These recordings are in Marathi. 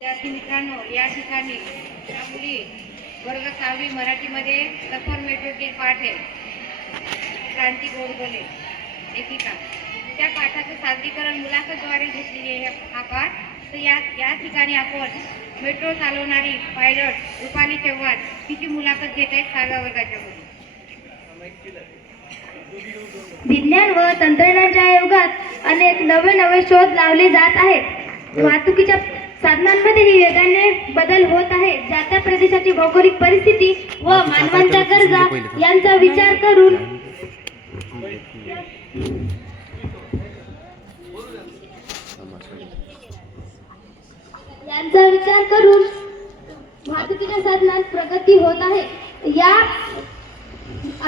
विद्यार्थी मित्रांनो या ठिकाणी मुली वर्ग सहावी मराठीमध्ये सफर मेट्रोचे पाठ आहे क्रांती गोडबोले लेखिका. त्या पाठाचं सादरीकरण मुलाखतद्वारे घेतलेली आहे हा पाठ. तर या या ठिकाणी आपण मेट्रो चालवणारी पायलट रुपाली चव्हाण तिची मुलाखत घेत आहेत सहाव्या वर्गाच्या मुली विज्ञान व तंत्रज्ञानाच्या युगात अनेक नवे नवे शोध लावले जात आहेत. वाहतुकीच्या साधनांमध्येही वेगाने बदल होत आहे ज्या त्या प्रदेशाची भौगोलिक परिस्थिती व मानवांच्या गरजा यांचा विचार करून यांचा विचार करून वाहतुकीच्या साधनात प्रगती होत आहे. या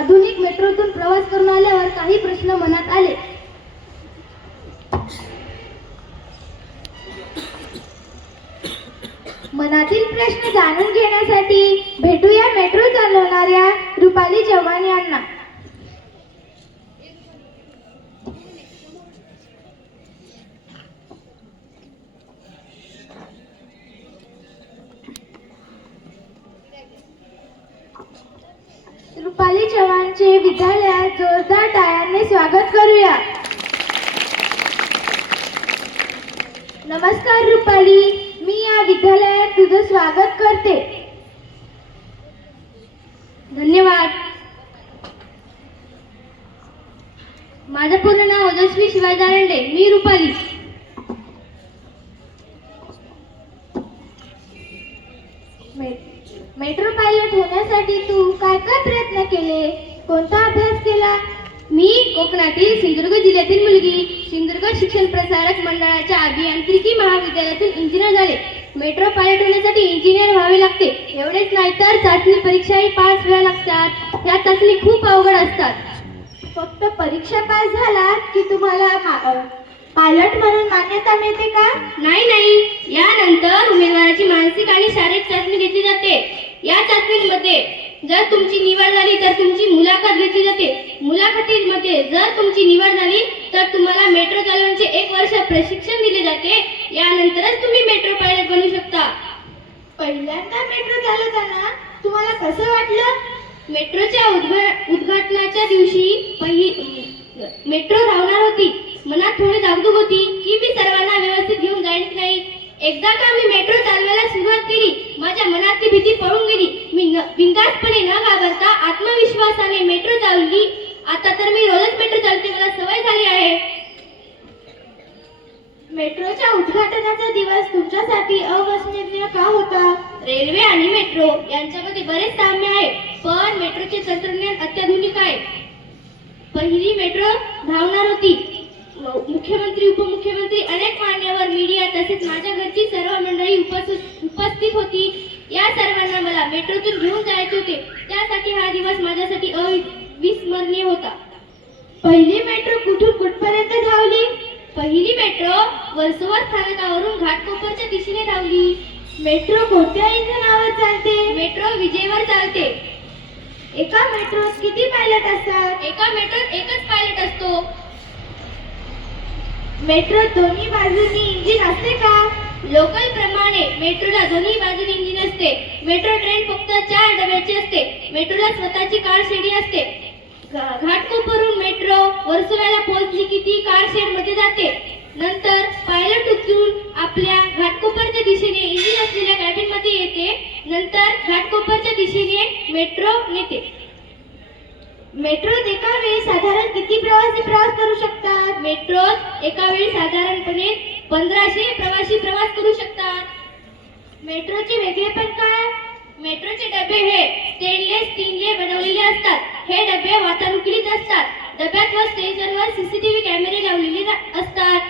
आधुनिक मेट्रोतून प्रवास करून आल्यावर काही प्रश्न मनात आले. मनातील प्रश्न जाणून घेण्यासाठी भेटूया मेट्रो चालवणाऱ्या रुपाली चव्हाण यांना. रुपाली चव्हाणचे विद्यालयात जोरदार टाळ्यांनी स्वागत करूया. नमस्कार रुपाली. मी या विद्यालयात तुझं स्वागत करते. धन्यवाद. माझं पूर्ण नाव ओजस्वी शिवाजी दारंडे मी रुपाली. मे- मेट्रो पायलट होण्यासाठी तू काय काय प्रयत्न केले? कोणता अभ्यास केला? मी कोकणातील सिंधुदुर्ग जिल्ह्यातील मुलगी. सिंधुदुर्ग शिक्षण प्रसारक मंडळाच्या अभियांत्रिकी महाविद्यालयातील इंजिनियर झाले. मेट्रो पायलट होण्यासाठी इंजिनियर व्हावे लागते. एवढेच नाही तर चाचणी परीक्षाही पास व्हाव्या लागतात. या चाचणी खूप अवघड असतात. फक्त परीक्षा पास झाला की तुम्हाला पायलट म्हणून मान्यता मिळते का? नाही नाही. यानंतर उमेदवाराची मानसिक आणि शारीरिक चाचणी घेतली जाते. या चाचणीमध्ये जर तुमची निवड झाली तर तुमची मुलाखत घेतली जाते. मुलाखतीमध्ये जर तुमची निवड झाली तर तुम्हाला मेट्रो चालवण्याचे एक वर्ष प्रशिक्षण दिले जाते. यानंतरच तुम्ही मेट्रो पायलट बनू शकता. पहिल्यांदा मेट्रो चालवताना तुम्हाला कसं वाटलं? मेट्रोच्या उद्घा उद्घाटनाच्या दिवशी पहिली मेट्रो धावणार होती. मनात थोडी धाकधूक होती की मी सर्वांना व्यवस्थित घेऊन जाईन की नाही. एकदा का मी मेट्रो चालवायला सुरुवात केली माझ्या मनातली भीती पळून गेली. मी बिनधास्तपणे न घाबरता आत्मविश्वासाने मेट्रो चालवली. आता तर मी रोजच मेट्रो चालते मला सवय झाली मेट्रोच्या उद्घाटनाचा दिवस तुमच्यासाठी अविस्मरणीय का होता? रेल्वे आणि मेट्रो यांच्यामध्ये बरेच साम्य आहे पण मेट्रोचे तंत्रज्ञान अत्याधुनिक आहे. पहिली मेट्रो धावणार होती. मुख्यमंत्री उपमुख्यमंत्री अनेक मान्यवर मीडिया तसेच माझ्या घरची सर्व मंडळी उपस्थित होती. या सर्वांना मला मेट्रोतून घेऊन जायचे होते. त्यासाठी हा दिवस माझ्यासाठी अविस्मरणीय होता. पहिली मेट्रो कुठून पहिली मेट्रो वर्सोवा स्थानकावरून घाटकोपरच्या दिशेने धावली. मेट्रो कोणत्या इंधनावर चालते? मेट्रो विजेवर चालते. एका मेट्रोत किती पायलट असतात? एका मेट्रोत एकच पायलट असतो. मेट्रो दोन्ही बाजूनी इंजिन असते का? लोकल प्रमाणे मेट्रोला दोन्ही बाजूने इंजिन असते. मेट्रो ट्रेन फक्त चार डब्याची असते. मेट्रोला स्वतःची कार शेडी असते. घाटकोपरून मेट्रो वर्सोव्याला पोहोचली की ती कार शेडमध्ये जाते. नंतर पायलट उचलून आपल्या घाटकोपरच्या दिशेने इंजिन असलेल्या कॅबिनमध्ये येते. नंतर घाटकोपरच्या दिशेने मेट्रो नेते. मेट्रोत एका वेळी साधारण किती प्रवासी प्रवास करू शकतात? मेट्रोत एका वेळी साधारणपणे पंधराशे प्रवासी प्रवास करू शकतात. मेट्रोचे वेगळेपण काय? मेट्रोचे डबे हे स्टेनलेस स्टीलने बनवलेले असतात. हे डबे वातानुकूलित असतात. डब्यात व स्टेशनवर सीसीटीव्ही कॅमेरे लावलेले असतात.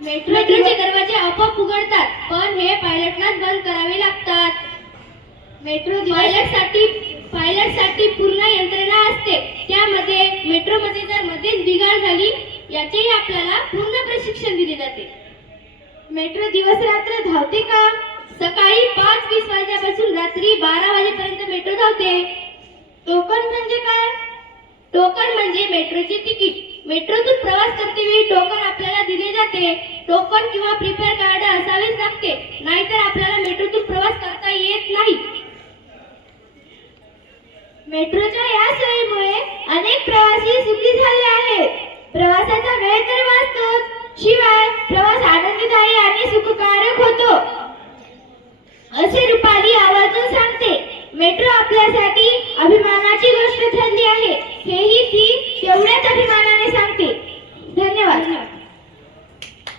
मेट्रोचे दरवाजे आपोआप उघडतात पण हे पायलटलाच बंद करावे लागतात. मेट्रो पायलटसाठी पायलटसाठी पूर्ण यंत्रणा असते. त्यामध्ये मेट्रो मध्ये जर मध्येच बिघाड झाली याचेही आपल्याला पूर्ण प्रशिक्षण दिले जाते. मेट्रो दिवस रात्र धावते का? सकाळी पाच वीस वाजल्यापासून रात्री बारा वाजेपर्यंत मेट्रो धावते. टोकन म्हणजे काय? टोकन म्हणजे मेट्रोचे तिकीट. मेट्रोतून प्रवास करते वेळी टोकन आपल्याला दिले जाते. टोकन किंवा प्रिपेअर कार्ड असावेच लागते. नाहीतर आपल्याला मेट्रोतून प्रवास करता येत नाही. मेट्रोच्या या सोयीमुळे